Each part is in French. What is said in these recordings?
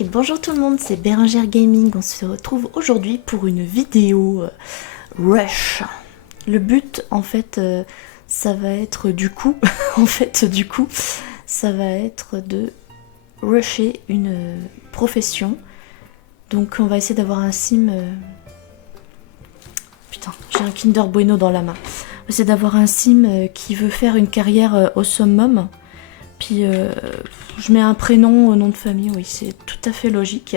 Et bonjour tout le monde, c'est Bérengère Gaming. On se retrouve aujourd'hui pour une vidéo Rush. Le but, en fait, ça va être du coup, ça va être de rusher une profession. Donc on va essayer d'avoir un sim... Putain, j'ai un Kinder Bueno dans la main. On va essayer d'avoir un sim qui veut faire une carrière au summum. Puis je mets un prénom au nom de famille, oui, c'est tout à fait logique.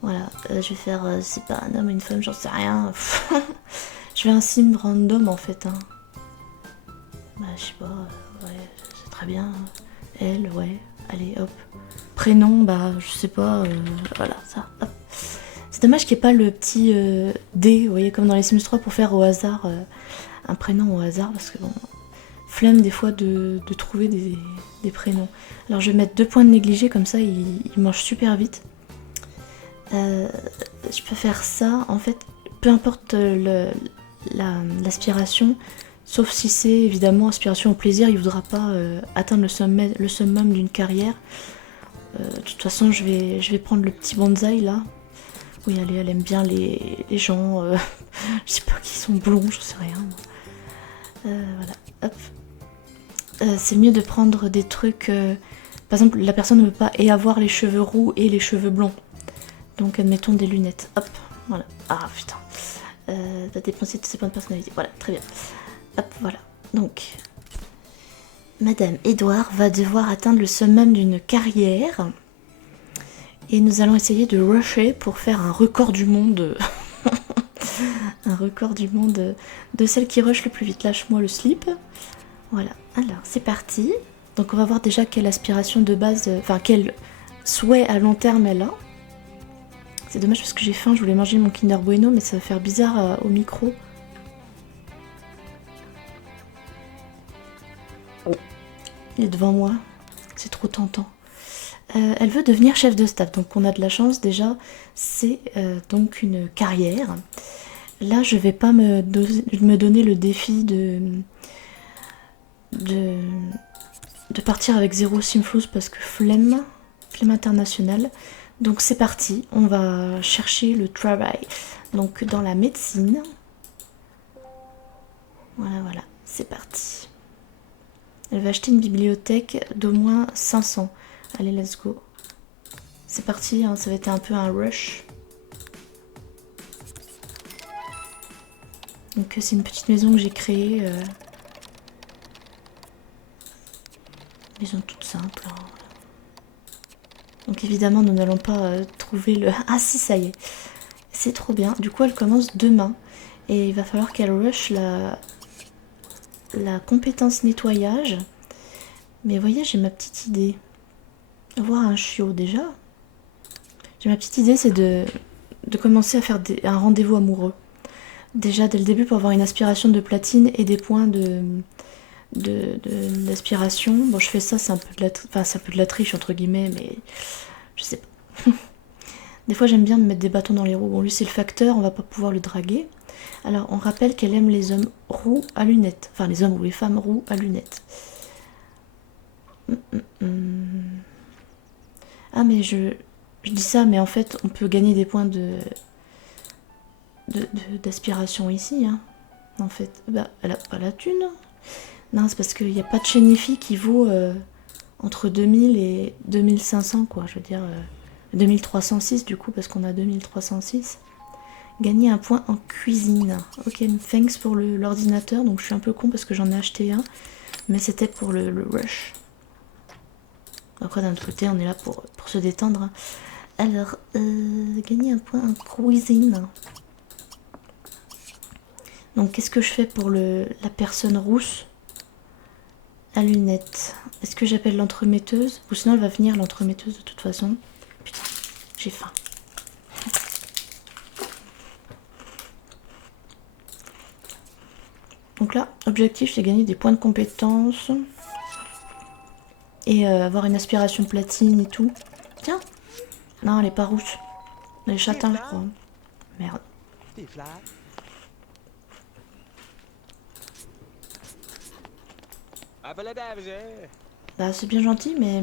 Voilà, je vais faire, c'est pas un homme ou une femme, j'en sais rien. Je vais un sim random en fait. Hein. Bah, je sais pas, ouais, c'est très bien. Elle, ouais, allez, hop. Prénom, bah, je sais pas, voilà, ça, hop. C'est dommage qu'il n'y ait pas le petit D, vous voyez, comme dans les Sims 3 pour faire au hasard, un prénom au hasard, parce que bon, flemme des fois de trouver des prénoms. Alors je vais mettre 2 points de négligé, comme ça il mange super vite. Je peux faire ça, en fait, peu importe l'aspiration, sauf si c'est évidemment aspiration au plaisir, il ne voudra pas atteindre le summum d'une carrière. De toute façon, je vais prendre le petit bonsaï là. Oui, allez, elle aime bien les gens, je sais pas, qui sont blonds, je sais rien. Voilà, hop. C'est mieux de prendre des trucs... par exemple, la personne ne veut pas et avoir les cheveux roux et les cheveux blonds. Donc admettons des lunettes. Hop, voilà. Ah putain. T'as dépensé tous ces points de personnalité. Voilà, très bien. Hop, voilà. Donc, Madame Edouard va devoir atteindre le summum d'une carrière. Et nous allons essayer de rusher pour faire un record du monde. Un record du monde de celle qui rush le plus vite. Lâche-moi le slip. Voilà, alors c'est parti. Donc on va voir déjà quelle aspiration de base, enfin quel souhait à long terme elle a. C'est dommage parce que j'ai faim, je voulais manger mon Kinder Bueno, mais ça va faire bizarre au micro. Oh. Il est devant moi, c'est trop tentant. Elle veut devenir chef de staff, donc on a de la chance déjà, c'est donc une carrière. Là je vais pas me donner le défi de partir avec 0 simflous parce que flemme internationale. Donc c'est parti, on va chercher le travail. Donc dans la médecine. Voilà, c'est parti. Elle va acheter une bibliothèque d'au moins 500. Allez, let's go. C'est parti, hein, ça va être un peu un rush. Donc c'est une petite maison que j'ai créée. Maison toute simple. Hein. Donc évidemment, nous n'allons pas trouver le... Ah si, ça y est. C'est trop bien. Du coup, elle commence demain. Et il va falloir qu'elle rush la compétence nettoyage. Mais vous voyez, j'ai ma petite idée. Avoir un chiot déjà. J'ai ma petite idée, c'est de commencer à faire un rendez-vous amoureux. Déjà dès le début pour avoir une aspiration de platine et des points d'aspiration. Bon, je fais ça, c'est un peu de la triche entre guillemets, mais je sais pas. Des fois j'aime bien me mettre des bâtons dans les roues. Bon, lui c'est le facteur, on va pas pouvoir le draguer. Alors on rappelle qu'elle aime les hommes roux à lunettes. Enfin les hommes ou les femmes roux à lunettes. Ah mais je dis ça, mais en fait on peut gagner des points d'aspiration ici. Hein. En fait, bah elle a pas la thune. Non, c'est parce qu'il n'y a pas de Chenifi qui vaut entre 2000 et 2500, quoi. Je veux dire, 2306 du coup, parce qu'on a 2306. Gagner un point en cuisine. Ok, thanks pour l'ordinateur. Donc je suis un peu con parce que j'en ai acheté un. Mais c'était pour le rush. Après, d'un autre côté, on est là pour se détendre. Hein. Alors, gagner un point en cuisine. Donc qu'est-ce que je fais pour la personne rousse à lunettes? Est-ce que j'appelle l'entremetteuse? Ou sinon elle va venir l'entremetteuse de toute façon. Putain, j'ai faim. Donc là, objectif c'est gagner des points de compétence. Et avoir une aspiration platine et tout. Tiens. Non, elle est pas rousse. Elle est châtain, je crois. Merde. Bah c'est bien gentil, mais...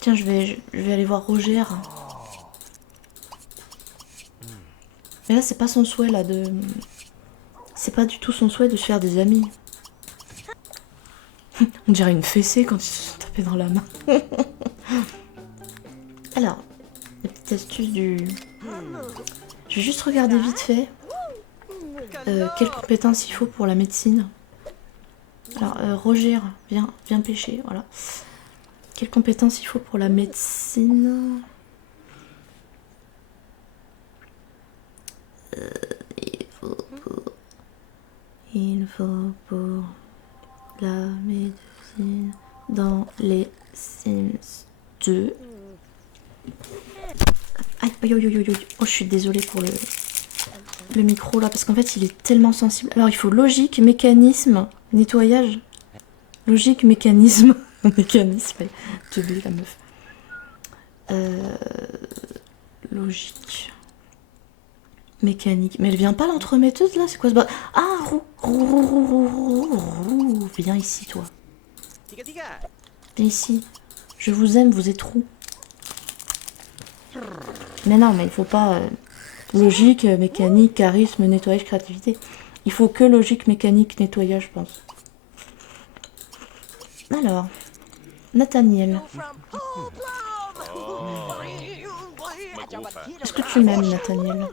Tiens, je vais aller voir Roger. Mais là, c'est pas son souhait, là, de... C'est pas du tout son souhait de se faire des amis. On dirait une fessée quand ils se sont tapés dans la main. Alors, la petite astuce du... Je vais juste regarder vite fait quelles compétences il faut pour la médecine. Alors, Roger, viens pêcher, voilà. Quelles compétences il faut pour la médecine? Il faut pour la médecine dans les Sims 2. Aïe, aïe, aïe, aïe, aïe. Oh, je suis désolée pour le micro là, parce qu'en fait il est tellement sensible. Alors il faut logique, mécanisme, nettoyage. Logique, mécanisme. Mécanisme, teubée la meuf. Logique. Mécanique. Mais elle vient pas l'entremetteuse là? C'est quoi ce bas? Ah, roux. Viens ici toi. Viens ici. Je vous aime, vous êtes roux. Mais non, mais il faut pas... logique, mécanique, charisme, nettoyage, créativité. Il faut que logique, mécanique, nettoyage, je pense. Alors, Nathaniel. Est-ce que tu m'aimes, Nathaniel?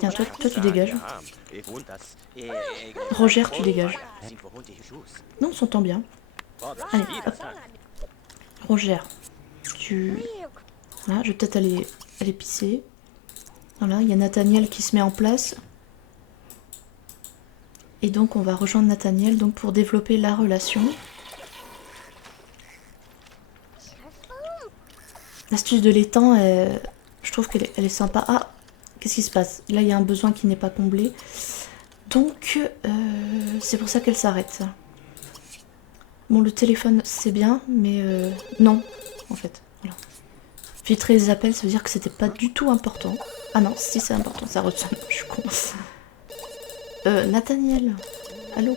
Tiens, toi tu dégages. Roger, tu dégages. Non, on s'entend bien. Allez, hop. Roger, tu... Voilà, je vais peut-être aller pisser. Voilà, il y a Nathaniel qui se met en place. Et donc on va rejoindre Nathaniel donc, pour développer la relation. L'astuce de l'étang, je trouve qu'elle est sympa. Ah, qu'est-ce qui se passe? Là, il y a un besoin qui n'est pas comblé. Donc, c'est pour ça qu'elle s'arrête. Bon, le téléphone, c'est bien, mais non, en fait. Voilà. Filtrer les appels, ça veut dire que c'était pas du tout important. Ah non, si c'est important, ça ressonne. Je suis con. Nathaniel, allô?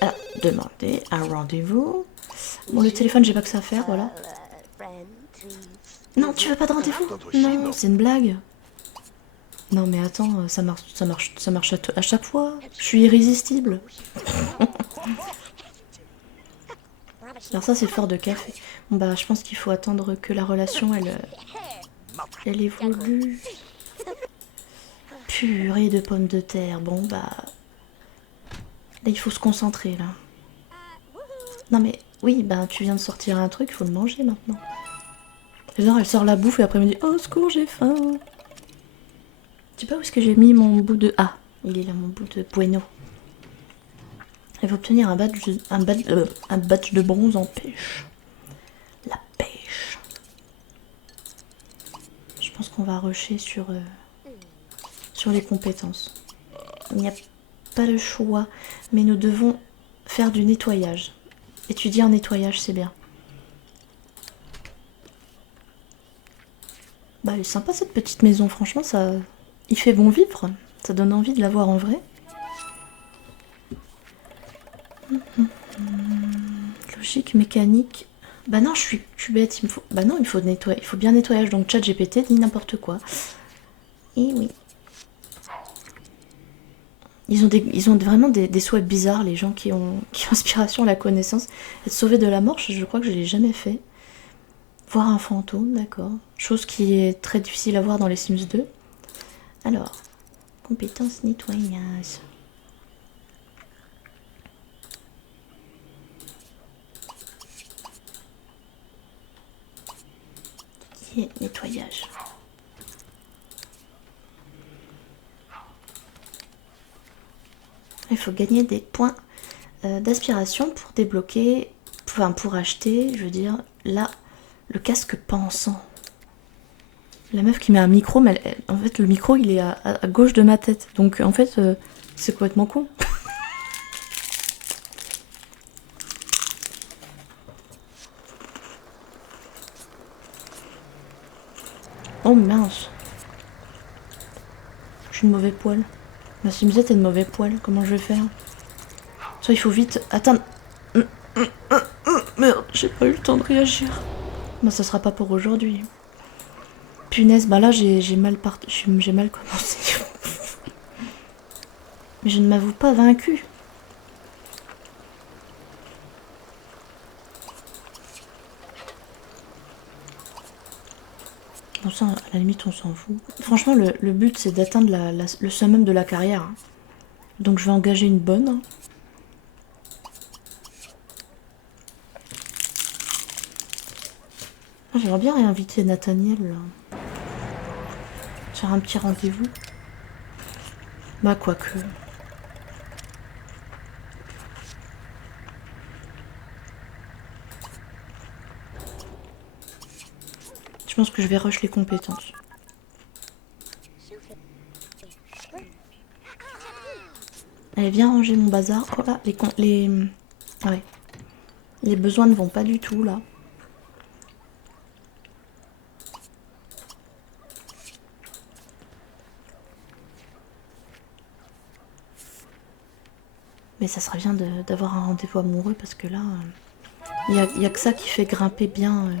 Alors, demander un rendez-vous. Bon, le téléphone, j'ai pas que ça à faire, voilà. Non, tu veux pas de rendez-vous? Non, c'est une blague. Non, mais attends, ça marche à chaque fois. Je suis irrésistible. Alors ça, c'est fort de café. Bon, bah, je pense qu'il faut attendre que la relation, elle évolue. Purée de pommes de terre. Bon, bah... Là, il faut se concentrer, là. Non, mais... Oui, bah, tu viens de sortir un truc, il faut le manger, maintenant. Genre, elle sort la bouffe et après, elle me dit « Oh, secours, j'ai faim !» Je sais pas où est-ce que j'ai mis mon bout de... Ah, il est là, mon bout de bueno. Elle va obtenir un badge de bronze en pêche. La pêche. Je pense qu'on va rusher sur les compétences. Il n'y a pas le choix, mais nous devons faire du nettoyage. Étudier en nettoyage, c'est bien. Bah, elle est sympa cette petite maison, franchement, ça... Il fait bon vivre, ça donne envie de la voir en vrai. Logique, mécanique. Bah non, je suis bête, il me faut... Bah non, il faut nettoyer, il faut bien nettoyage, donc ChatGPT dit n'importe quoi. Et oui. Ils ont vraiment des souhaits bizarres, les gens qui ont inspiration à la connaissance. Être sauvé de la mort, je crois que je l'ai jamais fait. Voir un fantôme, d'accord. Chose qui est très difficile à voir dans les Sims 2. Alors, compétence nettoyage. Qui est nettoyage? Il faut gagner des points d'aspiration pour débloquer, enfin pour acheter, je veux dire, là, le casque pensant. La meuf qui met un micro, mais en fait le micro il est à gauche de ma tête, donc en fait c'est complètement con. Oh mince. Je suis une mauvais poil. Ma simzette est de mauvais poil, comment je vais faire? Soit il faut vite atteindre... Merde, j'ai pas eu le temps de réagir. Bah ça sera pas pour aujourd'hui. Punaise, bah là j'ai mal commencé. Mais je ne m'avoue pas vaincue. Bon ça, à la limite on s'en fout. Franchement le but c'est d'atteindre le summum de la carrière. Hein. Donc je vais engager une bonne. Hein. J'aimerais bien réinviter Nathaniel là. Faire un petit rendez-vous. Bah quoique. Je pense que je vais rush les compétences. Allez, viens ranger mon bazar. Oh là, ouais. Les besoins ne vont pas du tout là. Mais ça serait bien d'avoir un rendez-vous amoureux parce que là, il y a que ça qui fait grimper bien.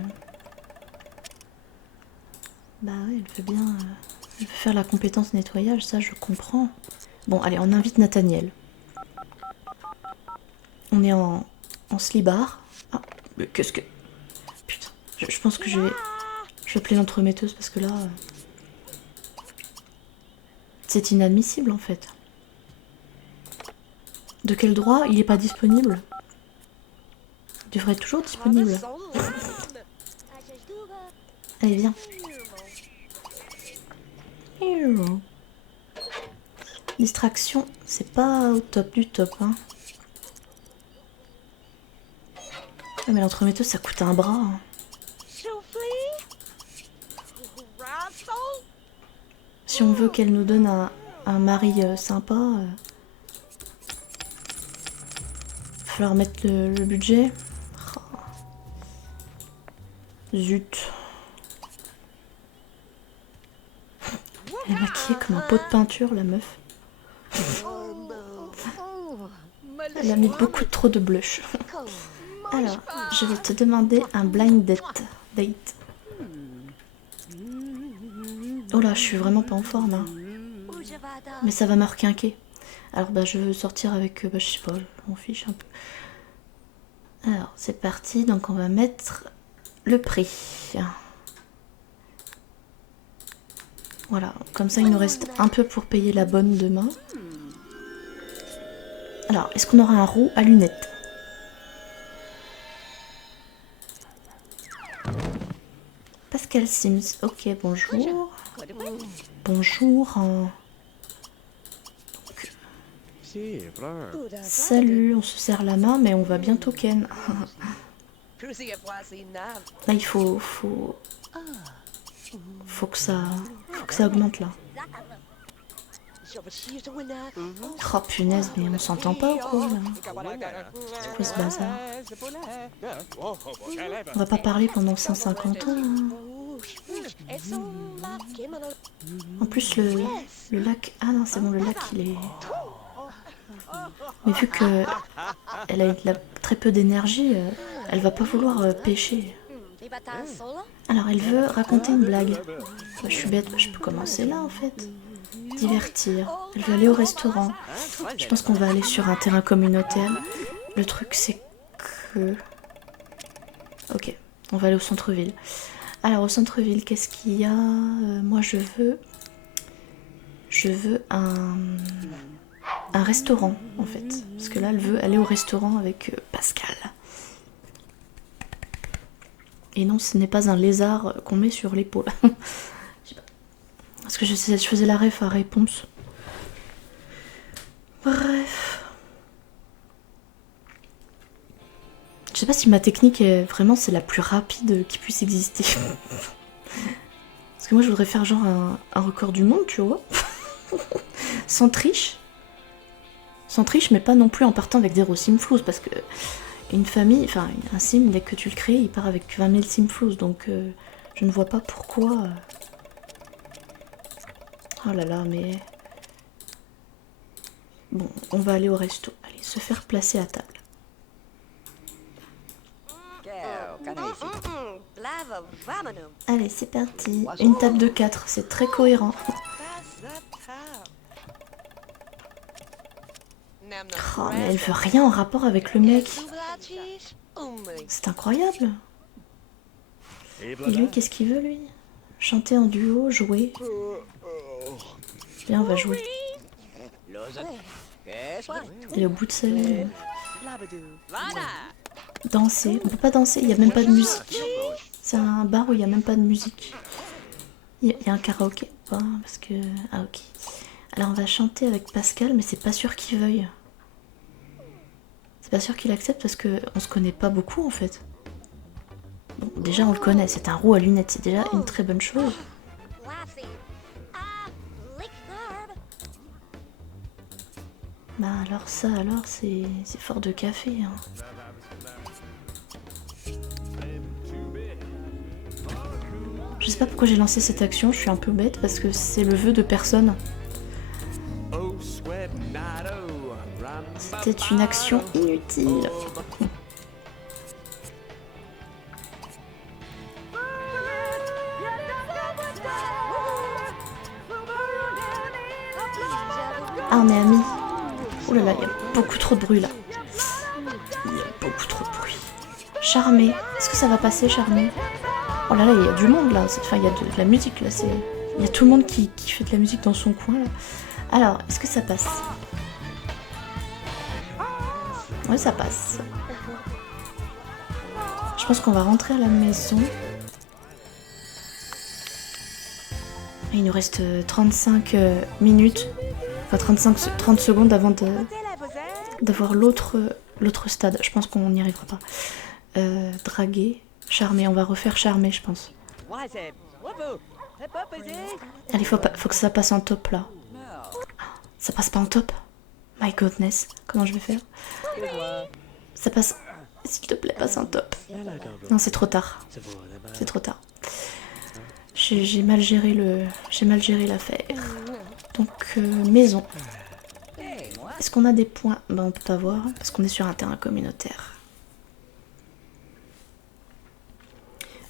Bah ouais, elle veut bien elle veut faire la compétence nettoyage, ça je comprends. Bon, allez, on invite Nathaniel. On est en slibard. Ah, mais qu'est-ce que... Putain, je pense que je vais appeler l'entremetteuse parce que là... c'est inadmissible en fait. De quel droit il n'est pas disponible? Il devrait être toujours disponible. Allez, viens. Distraction, c'est pas au top du top. Hein. Ah, mais l'entremetteuse, ça coûte un bras. Hein. Si on veut qu'elle nous donne un mari sympa, va falloir mettre le budget. Oh. Zut. Elle est maquillée comme un pot de peinture, la meuf. Elle a mis beaucoup trop de blush. Alors, je vais te demander un blind date. Oh là, je suis vraiment pas en forme. Hein. Mais ça va me requinquer. Alors, bah, je veux sortir avec... bah, je sais pas, je m'en fiche un peu. Alors, c'est parti. Donc, on va mettre le prix. Voilà, comme ça, il nous reste un peu pour payer la bonne demain. Alors, est-ce qu'on aura un roux à lunettes? Pascal Sims, ok, bonjour. Bonjour. Donc, salut, on se serre la main, mais on va bientôt ken. Là, il faut que ça augmente là. Oh punaise, mais on s'entend pas ou quoi là? C'est quoi ce bazar? On va pas parler pendant 150 ans. Hein. En plus le lac... Ah non c'est bon, le lac il est... Mais vu que elle a très peu d'énergie, elle va pas vouloir pêcher. Alors elle veut raconter une blague. Bah, je suis bête, bah, je peux commencer là en fait. Divertir. Elle veut aller au restaurant. Je pense qu'on va aller sur un terrain communautaire. Le truc c'est que... Ok, on va aller au centre-ville. Alors au centre-ville, qu'est-ce qu'il y a? Moi je veux un restaurant en fait. Parce que là elle veut aller au restaurant avec Pascal. Et non, ce n'est pas un lézard qu'on met sur l'épaule. Parce que je faisais la ref à réponse. Bref. Je sais pas si ma technique est vraiment c'est la plus rapide qui puisse exister. Parce que moi je voudrais faire genre un record du monde, tu vois. Sans triche. Sans triche, mais pas non plus en partant avec 0 simflouz. Parce que une famille, enfin un sim, dès que tu le crées, il part avec 20 000 simflouz. Donc je ne vois pas pourquoi... Oh là là, mais... Bon, on va aller au resto. Allez, se faire placer à table. Allez, c'est parti. Une table de 4, c'est très cohérent. Oh, mais elle veut rien en rapport avec le mec. C'est incroyable. Et lui, qu'est-ce qu'il veut, lui? Chanter en duo, jouer. Viens, on va jouer. Elle est au bout de sa vie. Danser. On peut pas danser, il n'y a même pas de musique. C'est un bar où il n'y a même pas de musique. Il y a un karaoké ou pas? Parce que... Ah, ok. Alors, on va chanter avec Pascal, mais c'est pas sûr qu'il veuille. C'est pas sûr qu'il accepte parce qu'on se connaît pas beaucoup, en fait. Bon, déjà, on le connaît. C'est un roux à lunettes. C'est déjà une très bonne chose. Bah alors ça, alors c'est fort de café. Hein. Je sais pas pourquoi j'ai lancé cette action, je suis un peu bête parce que c'est le vœu de personne. C'était une action inutile. Ah, on est amis. Oh là là, il y a beaucoup trop de bruit là. Il y a beaucoup trop de bruit. Charmé. Est-ce que ça va passer, Charmé? Oh là là, il y a du monde là. Enfin, il y a de la musique là. Il y a tout le monde qui fait de la musique dans son coin là. Alors, est-ce que ça passe? Ouais, ça passe. Je pense qu'on va rentrer à la maison. Il nous reste 35 minutes. Enfin, 30 secondes avant d'avoir l'autre stade. Je pense qu'on n'y arrivera pas. Draguer, charmer. On va refaire charmer, je pense. Allez, faut que ça passe en top, là. Ça passe pas en top? My goodness. Comment je vais faire? Ça passe... S'il te plaît, passe en top. Non, c'est trop tard. C'est trop tard. J'ai mal géré l'affaire. Donc, maison. Est-ce qu'on a des points? Ben, on peut avoir, parce qu'on est sur un terrain communautaire.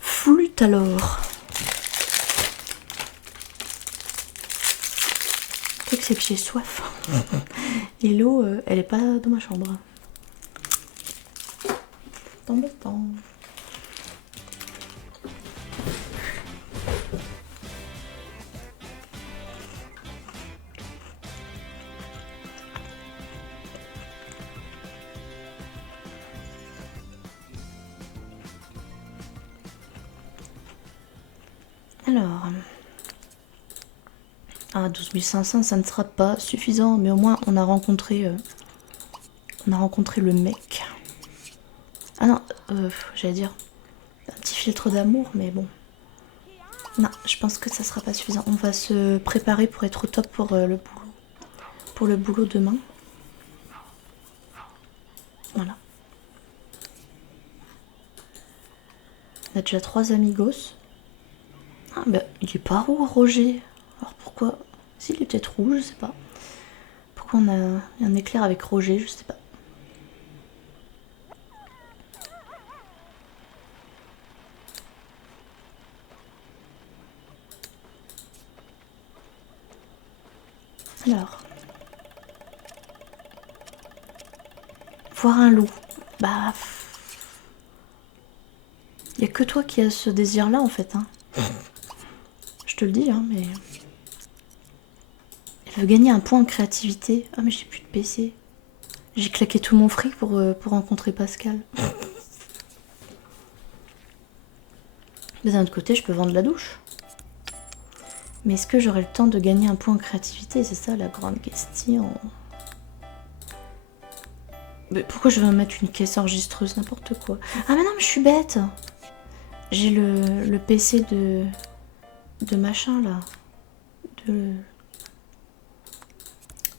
Flûte alors. Le truc, c'est que j'ai soif. Et l'eau, elle est pas dans ma chambre. C'est embêtant. Alors, ah, 12 500, ça ne sera pas suffisant, mais au moins on a rencontré le mec. Ah non, j'allais dire un petit filtre d'amour, mais bon. Non, je pense que ça sera pas suffisant. On va se préparer pour être au top pour le boulot demain. Voilà. On a déjà 3 amigos. Ah bah, il est pas roux, Roger. Alors pourquoi? S'il est peut-être rouge, je sais pas. Pourquoi on a un éclair avec Roger, je sais pas. Alors. Voir un loup. Bah... Il y a que toi qui as ce désir-là, en fait. Hein. Je te le dis, hein, mais... Elle veut gagner un point en créativité. Ah, mais j'ai plus de PC. J'ai claqué tout mon fric pour rencontrer Pascal. Mais d'un autre côté, je peux vendre la douche. Mais est-ce que j'aurai le temps de gagner un point en créativité? C'est ça la grande question. Mais pourquoi je vais mettre une caisse enregistreuse? N'importe quoi. Ah mais non, mais je suis bête. J'ai le PC de machin là. De...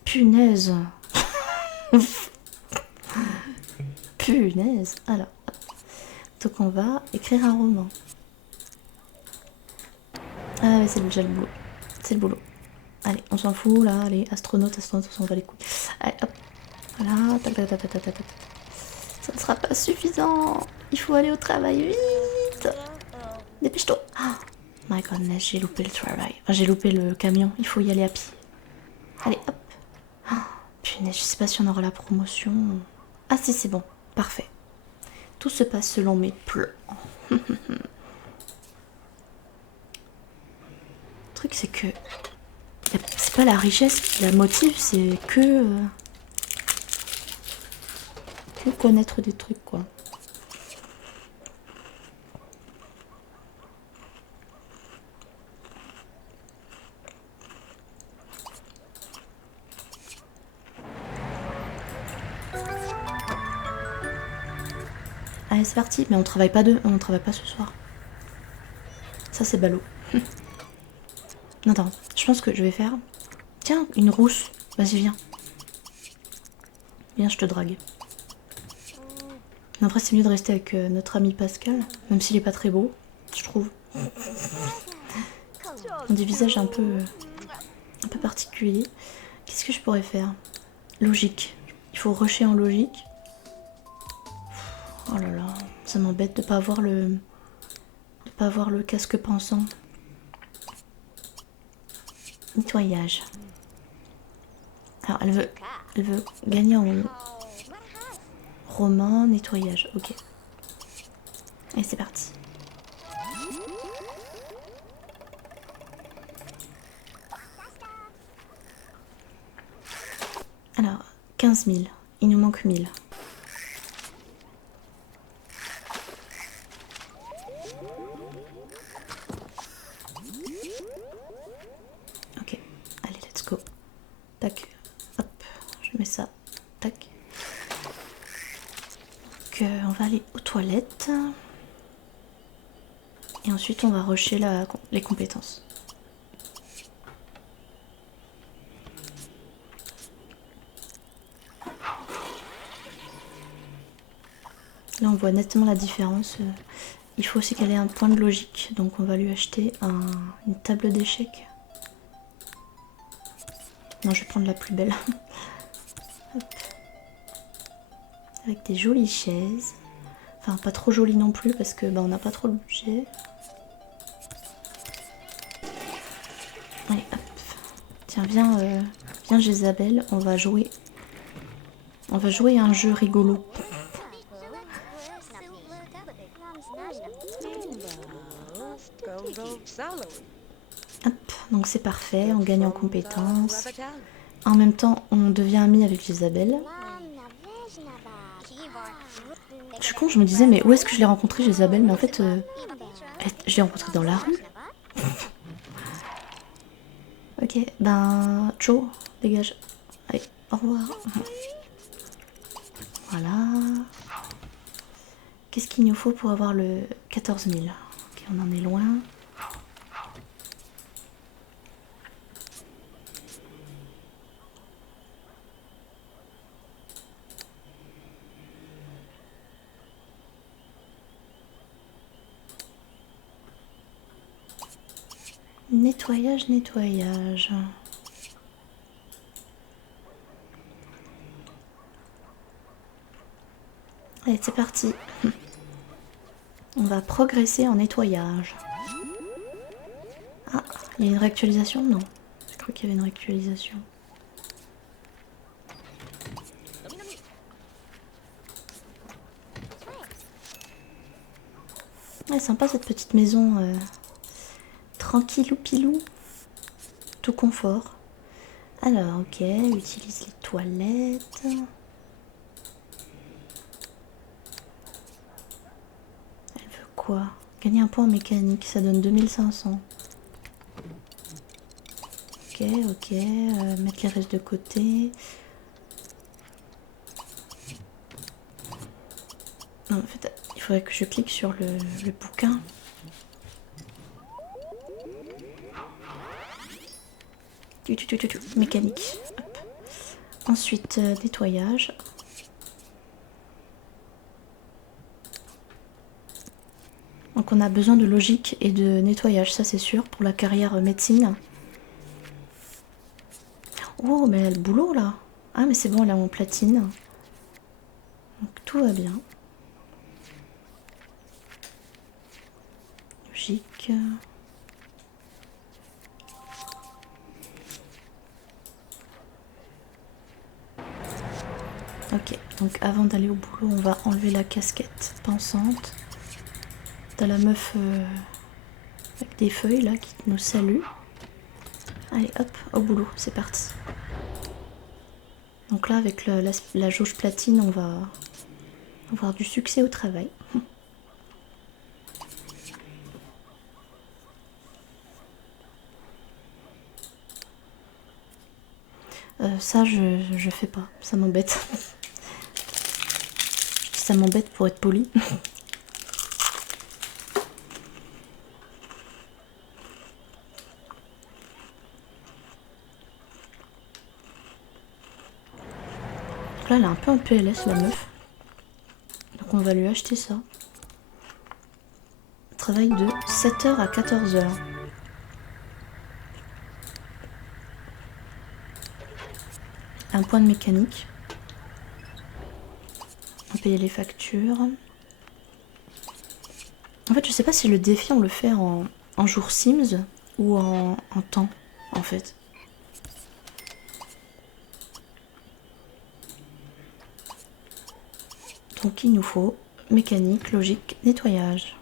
Punaise. Punaise. Alors. Donc on va écrire un roman. Ah ouais, c'est déjà le boulot. C'est le boulot. Allez, on s'en fout là, allez, astronaute, on s'en va les couilles. Allez, hop, voilà, tac, tac, tac, tac, tac, tac. Ça ne sera pas suffisant. Il faut aller au travail vite. Dépêche-toi. Oh my goodness, j'ai loupé le travail. Enfin, j'ai loupé le camion, il faut y aller à pied. Allez, hop. Oh, punaise, je sais pas si on aura la promotion. Ah si, c'est bon, parfait. Tout se passe selon mes plans. Le truc, c'est que c'est pas la richesse qui la motive, c'est que connaître des trucs, quoi. Allez, c'est parti. Mais on travaille pas on travaille pas ce soir. Ça, c'est ballot. Attends, je pense que je vais faire... Tiens, une rousse. Vas-y, viens. Viens, je te drague. Mais après, c'est mieux de rester avec notre ami Pascal, même s'il est pas très beau, je trouve. On a des visages un peu particuliers. Qu'est-ce que je pourrais faire? Logique. Il faut rusher en logique. Oh là là, ça m'embête de pas avoir le... de pas avoir le casque pensant. Nettoyage. Alors, elle veut gagner en roman, nettoyage. Ok. Allez, c'est parti. Alors, 15 000. Il nous manque 1000. Ok. Allez, let's go. Tac. Hop. Je mets ça. Tac. Donc, on va aller aux toilettes. Et ensuite, on va rusher les compétences. Là, on voit nettement la différence. Il faut aussi qu'elle ait un point de logique. Donc, on va lui acheter une table d'échecs. Non, je vais prendre la plus belle. Hop. Avec des jolies chaises. Enfin, pas trop jolies non plus parce que on n'a pas trop de budget. Allez, hop. Tiens, viens Jézabel, on va jouer un jeu rigolo. Hop, donc c'est parfait, on gagne en compétences. En même temps, on devient ami avec Jézabel. Je suis con, je me disais, mais où est-ce que je l'ai rencontrée, Jézabel? Mais en fait, je l'ai rencontrée dans la rue. Ok, Joe, dégage. Allez, au revoir. Voilà. Qu'est-ce qu'il nous faut pour avoir le 14 000? Ok, on en est loin. Nettoyage, nettoyage. Allez, c'est parti. On va progresser en nettoyage. Ah, il y a une réactualisation? Non. Je crois qu'il y avait une réactualisation. Ouais, sympa cette petite maison. Tranquillou pilou. Tout confort. Alors, ok, utilise les toilettes. Elle veut quoi? Gagner un point en mécanique, ça donne 2500. Ok, mettre les restes de côté. Non, en fait, il faudrait que je clique sur le bouquin. Mécanique. Hop. Ensuite, nettoyage. Donc on a besoin de logique et de nettoyage, ça c'est sûr, pour la carrière médecine. Oh, mais elle a le boulot là. Ah, mais c'est bon, elle est en platine. Donc tout va bien. Logique. Ok, donc avant d'aller au boulot, on va enlever la casquette pensante. T'as la meuf avec des feuilles là qui nous salue. Allez hop, au boulot, c'est parti. Donc là avec la jauge platine, on va avoir du succès au travail. Ça je fais pas, ça m'embête. Je dis ça m'embête pour être poli. Là elle est un peu en PLS la meuf. Donc on va lui acheter ça. Travail de 7h à 14h. Un point de mécanique. On va payer les factures. En fait je sais pas si le défi on le fait en jour Sims ou en temps en fait. Donc il nous faut mécanique, logique, nettoyage.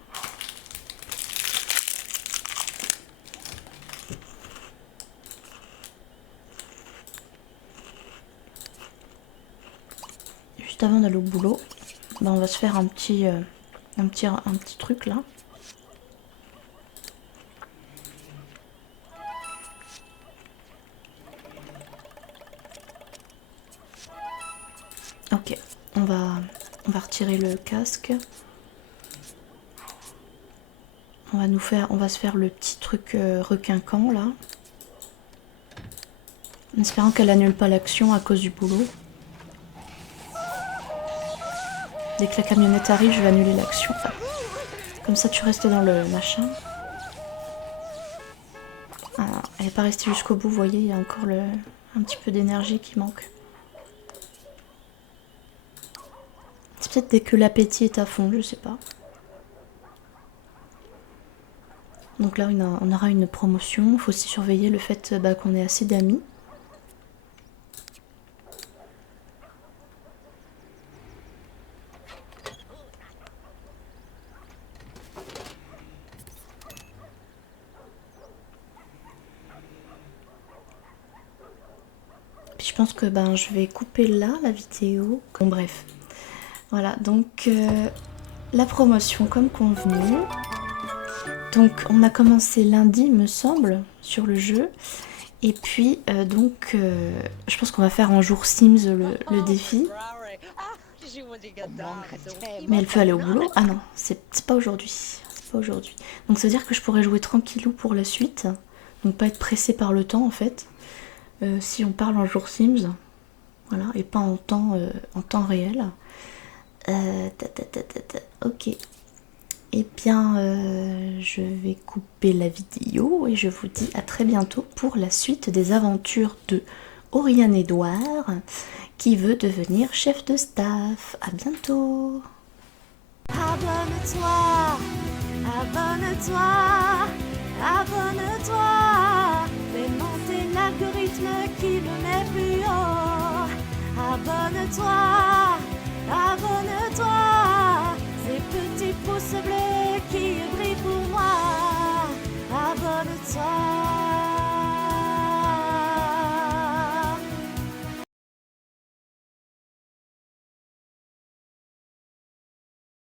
Juste avant d'aller au boulot, ben on va se faire un petit truc là. Ok, on va retirer le casque. On va se faire le petit truc requinquant là. En espérant qu'elle annule pas l'action à cause du boulot. Dès que la camionnette arrive, je vais annuler l'action. Enfin, comme ça, tu restes dans le machin. Ah, elle n'est pas restée jusqu'au bout, vous voyez, il y a encore un petit peu d'énergie qui manque. C'est peut-être dès que l'appétit est à fond, je sais pas. Donc là, on aura une promotion. Il faut aussi surveiller le fait qu'on ait assez d'amis. Puis je pense que je vais couper là la vidéo. Bon bref. Voilà, donc la promotion comme convenu. Donc on a commencé lundi, me semble, sur le jeu. Et puis je pense qu'on va faire en jour Sims le défi. Mais elle peut aller au boulot. Ah non, c'est pas aujourd'hui. C'est pas aujourd'hui. Donc ça veut dire que je pourrais jouer tranquillou pour la suite. Donc pas être pressée par le temps en fait. Si on parle en jour Sims. Voilà, et pas en temps réel. Ok. Eh bien, je vais couper la vidéo et je vous dis à très bientôt pour la suite des aventures de Oriane Edouard qui veut devenir chef de staff. À bientôt. Abonne-toi, abonne-toi, abonne-toi. Fais monter l'algorithme qui me met plus haut. Abonne-toi, abonne-toi. Ces petits pouces bleus qui brillent pour moi. Abonne-toi.